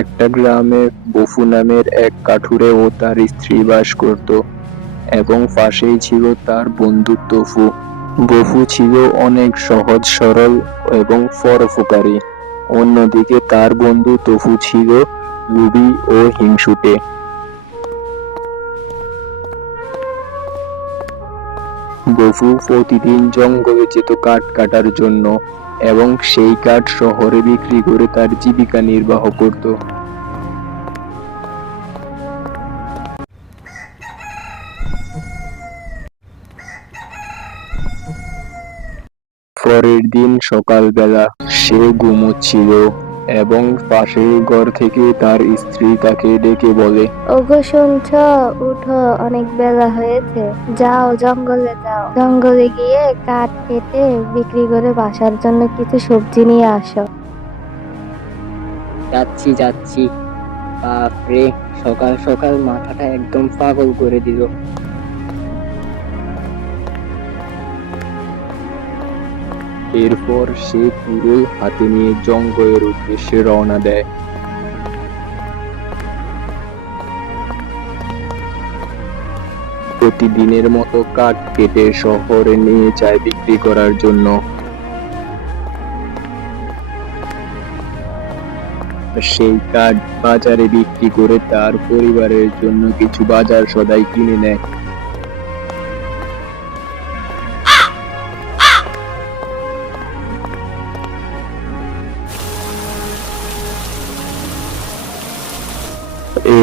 একটা গ্রামে বফু নামের এক কাঠুরে ও তার স্ত্রী বাস করত এবং পাশেই ছিল তার বন্ধু তফু। বফু ছিল অনেক সহজ সরল এবং পরোপকারী। অন্যদিকে তার বন্ধু তফু ছিল লোভী ও হিংসুটে। বফু প্রতিদিন জঙ্গলে যেত কাঠ কাটার জন্য এবং সেই কাঠ শহরে বিক্রি করে তার জীবিকা নির্বাহ করত। পরের দিন সকালবেলা সে ঘুমোচ্ছিল এবং পাশের ঘর থেকে তার স্ত্রী তাকে ডেকে বলে, ওগো শুনছ, উঠো, অনেক বেলা হয়েছে, যাও জঙ্গলে যাও, জঙ্গলে গিয়ে কাঠ কেটে বিক্রি করে বাসার জন্য কিছু সবজি নিয়ে আসো। যাচ্ছি যাচ্ছি। বাপরে, সকাল সকাল মাথাটা একদম পাগল করে দিল। এরপর সে কুড়ুল হাতে নিয়ে জঙ্গলের উদ্দেশ্যে রওনা দেয়। প্রতিদিনের মতো কাঠ কেটে শহরে নিয়ে যায় বিক্রি করার জন্য। সেই কাঠ বাজারে বিক্রি করে তার পরিবারের জন্য কিছু বাজার সদাই কিনে নেয়।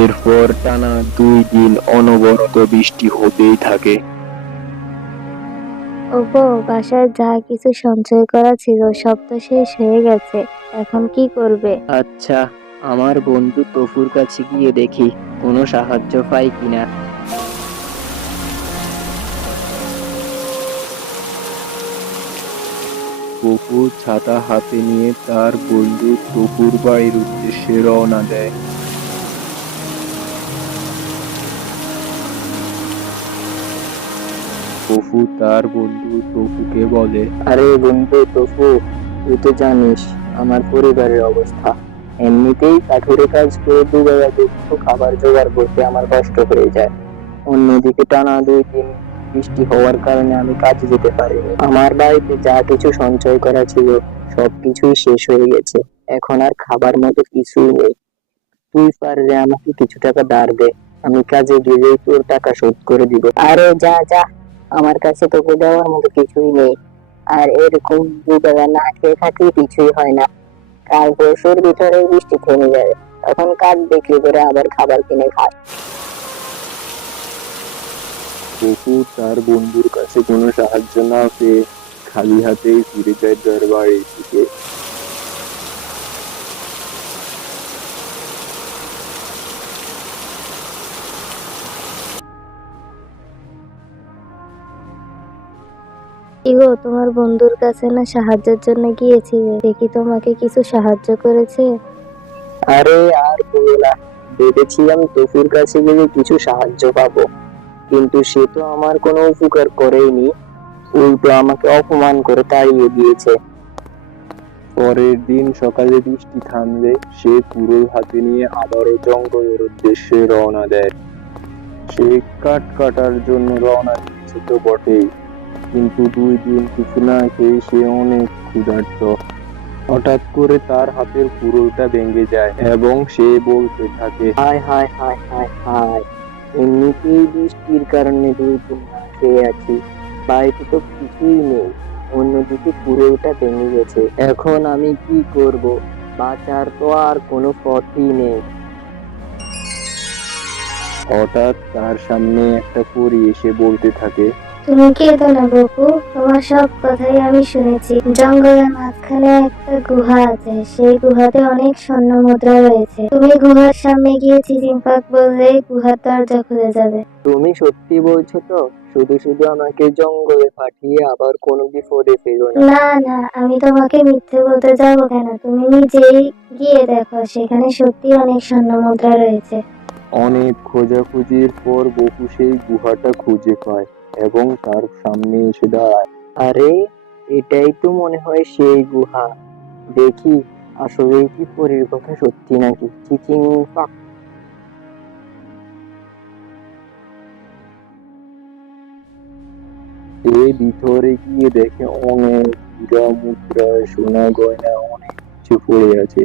এরপর টানা 2 দিন অনবরত বৃষ্টি হতেই থাকে। ওগো, বাসায় যা কিছু সঞ্চয় করা ছিল সব তো শেষ হয়ে গেছে, এখন কি করবে? আচ্ছা, আমার বন্ধু তফুর কাছে গিয়ে দেখি কোনো সাহায্য পাই কিনা। বপু ছাতা হাতে নিয়ে তার বন্ধু তপুর বাড়ির উদ্দেশ্যে রওনা দেয়। বপু তার বন্ধু তপুকে বলে, আরে বন্ধু তফু, তুই তো জানিস আমার পরিবারের অবস্থা। এমনিতেই কাঠুরে কাজ করে দুবেলা দুটো খাবার জোগাড় করতে আমার কষ্ট হয়ে যায়। অন্যদিকে টানা 2 দিন বৃষ্টি হওয়ার কারণে আমি কাজে যেতে পারিনি। আমার বাড়িতে যা কিছু সঞ্চয় করা ছিল সবকিছুই শেষ হয়ে গেছে। এখন আর খাবার মতো কিছুই নেই। তুই পারলে আমাকে কিছু টাকা ধার দে, আমি কাজে গেলেই তোর টাকা শোধ করে দিব। আরে যা যা, আমার কাছে তোকে দেওয়ার মতো কিছুই নেই। আর এরকম দুবেলা না খেয়ে থাকলে কিছুই হয় না। কাল পরশুর ভিতরে বৃষ্টি থেমে যাবে, তখন কাঠ বিক্রি করে আবার খাবার কিনে খাস। বপু তার বন্ধুর কাছে কোনো সাহায্য না পেয়ে খালি হাতেই ফিরে যায় তার বাড়ির দিকে। ইগো, তোমার বন্ধুর কাছে না সাহায্যের জন্য গিয়েছিলে, দেখি তোমাকে কিছু সাহায্য করেছে? আরে আর বলো না, ভেবেছিলাম তফুর কাছে গেলে কিছু সাহায্য পাবো, কিন্তু সে তো আমার কোনো উপকার করেইনি, উল্টো আমাকে অপমান করে তাড়িয়ে দিয়েছে। পরের দিন সকালে বৃষ্টি থামলে সে কুড়ুল হাতে নিয়ে আবারও জঙ্গলের উদ্দেশ্যে রওনা দেয়। সে কাঠ কাটার জন্য রওনা দিয়েছে তো বটেই, কিন্তু 2 দিন কিছু না খেয়ে সে অনেক ক্ষুধার্ত। হঠাৎ করে তার হাতের কুড়ুলটা ভেঙে যায় এবং সে বলতে থাকে, হায় হায় হায় হায় হায়, এমনিতেই বৃষ্টির কারণে 2 দিন না খেয়ে আছি, বাড়িতে তো কিছুই নেই, অন্যদিকে কুড়োলটা ভেঙে গেছে, এখন আমি কি করব? বাঁচার তো আর কোনো পথই নেই। হঠাৎ তার সামনে একটা পরী এসে বলতে থাকে, তুমি কেঁদো না বপু, তোমার সব কথাই আমি শুনেছি। জঙ্গলের মাঝখানে একটা গুহা আছে, সেই গুহাতে অনেক স্বর্ণ মুদ্রা রয়েছে। তুমি গুহার সামনে গিয়ে চিচিংপাক বললেই গুহার দরজা খুলে যাবে। তুমি সত্যি বলছো তো? শুধু শুধু আমাকে জঙ্গলে পাঠিয়ে আবার কোনো বিপদে ফেলো না। না না, আমি তোমাকে মিথ্যে বলতে যাবো কেন? তুমি নিজেই গিয়ে দেখো, সেখানে সত্যি অনেক স্বর্ণ মুদ্রা রয়েছে। অনেক খোঁজাখুঁজির পর বপু সেই গুহাটা খুঁজে পায় এবং তার সামনে এসে দাঁড়ায়। আরে, এটাই তো মনে হয় সেই গুহা। দেখি আসলে কি পরীর কথা সত্যি নাকি? চিচিং পাক। সে ভিতরে গিয়ে দেখে অনেক হীরা মুদ্রা সোনা গয়না অনেক কিছু পড়ে আছে।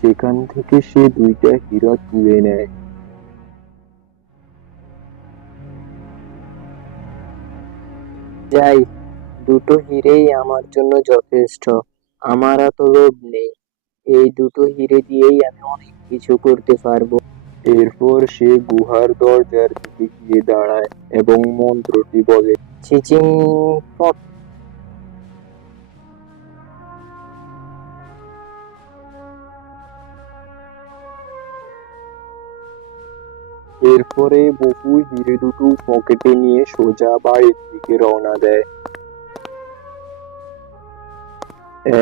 সেখান থেকে সে দুইটা হীরা তুলে নেয়। যাই, দুটো হিরেই আমার জন্য যথেষ্ট। আমার এত লোভ নেই, এই দুটো হিরে দিয়েই আমি অনেক কিছু করতে পারবো। এরপর সে গুহার দরজার দিকে গিয়ে দাঁড়ায় এবং মন্ত্রটি বলে। চিচিং পক। এরপরে বপু হিরে দুটো পকেটে নিয়ে সোজা বাড়ির দিকে রওনা দেয়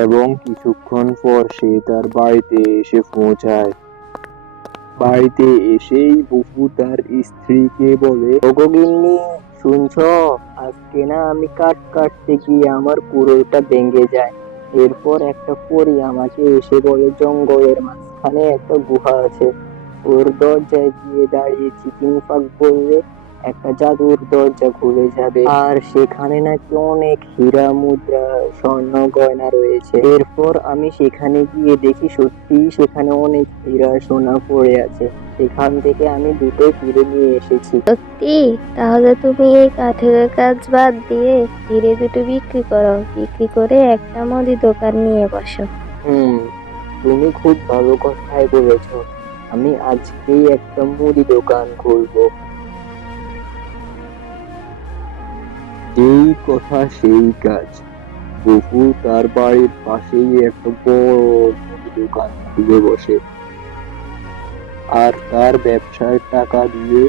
এবং কিছুক্ষণ পর সে তার বাড়িতে এসে পৌঁছায়। বাড়িতে এসেই বপু তার স্ত্রীকে বলে। ওগো গিন্নি, শুনছো? আজকে না আমি কাঠ কাটতে গিয়ে আমার কুড়োলটা ভেঙে যায়। এরপর একটা পরী আমাকে এসে বলে জঙ্গলের মাঝখানে একটা গুহা আছে, ওর দরজায় গিয়ে দাঁড়িয়ে চিচিং ফাক বললে একটা জাদুর দরজা খুলে যাবে, আর সেখানে নাকি অনেক হীরা মুদ্রা স্বর্ণ গয়না রয়েছে। এরপর আমি সেখানে গিয়ে দেখি সত্যিই সেখানে অনেক হীরা সোনা পড়ে আছে। সেখান থেকে আমি দুটো হিরে নিয়ে এসেছি। সত্যি? তাহলে তুমি এই কাঠের কাজ বাদ দিয়ে হিরে দুটো বিক্রি করো, বিক্রি করে একটা মুদি দোকান নিয়ে বসো। হুম, তুমি খুব ভালো কথাই বলেছ। আমি আজকেই একটা মুদি দোকান খুলবো। যেই কথা সেই কাজ। বপু তার বাড়ির পাশেই একটা বড় মুদি দোকান খুলে বসে, আর তার ব্যবসার টাকা দিয়ে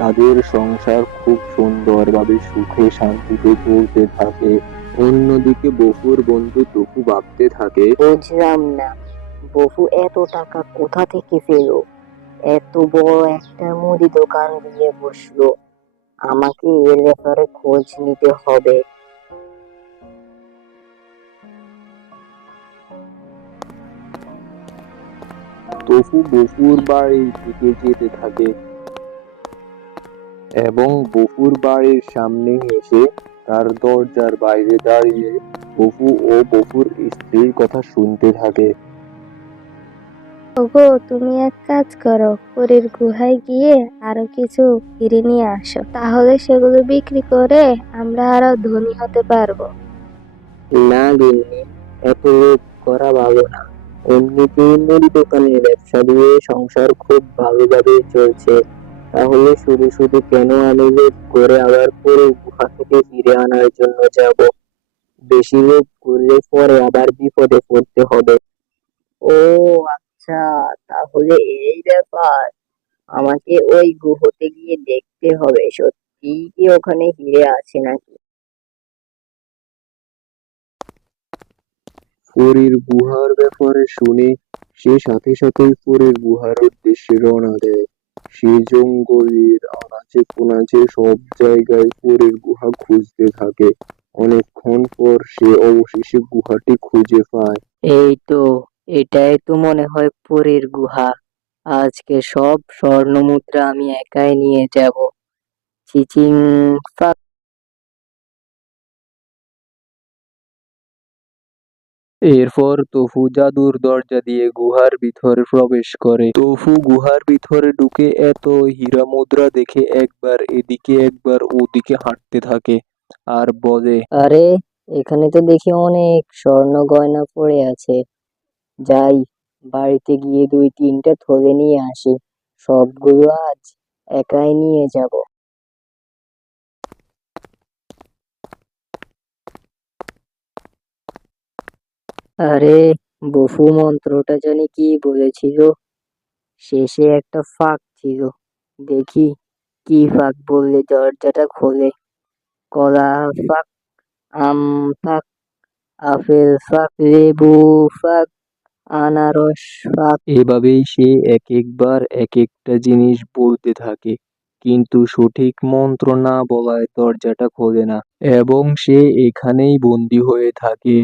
তাদের সংসার খুব সুন্দরভাবে সুখে শান্তিতে চলতে থাকে। অন্যদিকে বপুর বন্ধু টুকু ভাবতে থাকে। বুঝলাম না, বপু এত টাকা কোথা থেকে পেলো? এত বড় একটা মুদি দোকান দিয়ে বসলো। আমাকে এর ব্যাপারে খোঁজ নিতে হবে। টফু বপুর বাড়ির দিকে যেতে থাকে এবং বপুর বাড়ির সামনে এসে তার দরজার বাইরে দাঁড়িয়ে বপু ও বপুর স্ত্রীর কথা শুনতে থাকে। ওগো, তুমি এক কাজ করো, পরীর গুহায় গিয়ে আরো কিছু হিরে নিয়ে আসো, তাহলে সেগুলো বিক্রি করে আমরা আরো ধনী হতে পারবো। না গিন্নি, এত লোভ করা ভালো না। এমনিতেই মুদি দোকানের ব্যবসা দিয়ে সংসার খুব ভালোভাবে চলছে, তাহলে শুধু শুধু কেন আমি লোভ করে আবার পরে গুহা থেকে ফিরে আনার জন্য যাব? বেশি লোভ করলে পরে আবার বিপদে পড়তে হবে। ও আচ্ছা, তাহলে এই ব্যাপার। আমাকে ওই গুহতে গিয়ে দেখতে হবে সত্যি কি ওখানে হিরে আছে নাকি। পরীর গুহার ব্যাপারে শুনে সে সাথে সাথেই পরীর গুহার উদ্দেশ্যে রওনা দেয়। সে জঙ্গলের আনাচে কোনাচে সব জায়গায় পরীর গুহা খুঁজতে থাকে। অনেকক্ষণ পর সে অবশেষে গুহাটি খুঁজে পায়। এই তো, এটাই তো মনে হয় পরীর গুহা। আজকে সব স্বর্ণ মুদ্রা আমি একাই নিয়ে যাব। চিচিং ফাক। এরপর তফু জাদুর দরজা দিয়ে গুহার ভিতরে প্রবেশ করে। তফু গুহার ভিতরে ঢুকে এত হীরা মুদ্রা দেখে একবার এদিকে একবার ওদিকে হাঁটতে থাকে আর বলে। আরে, এখানে তো দেখি অনেক স্বর্ণ গয়না পড়ে আছে। যাই, বাড়িতে গিয়ে দুই তিনটা থলে নিয়ে আসি। সবগুলো আজ একাই নিয়ে যাব। আরে, বফু মন্ত্রটা জানি কি বলেছিল? শেষে একটা ফাঁক ছিল। দেখি কি ফাঁক বললে দরজাটা খোলে। কলা ফাঁক, আম ফাঁক, আপেল ফাঁক, লেবু ফাঁক, আনারস ফাঁক। এভাবেই সে এক একবার এক একটা জিনিস বলতে থাকে, কিন্তু সঠিক মন্ত্র না বলায় দরজাটা খোলে না এবং সে এখানেই বন্দী হয়ে থাকে।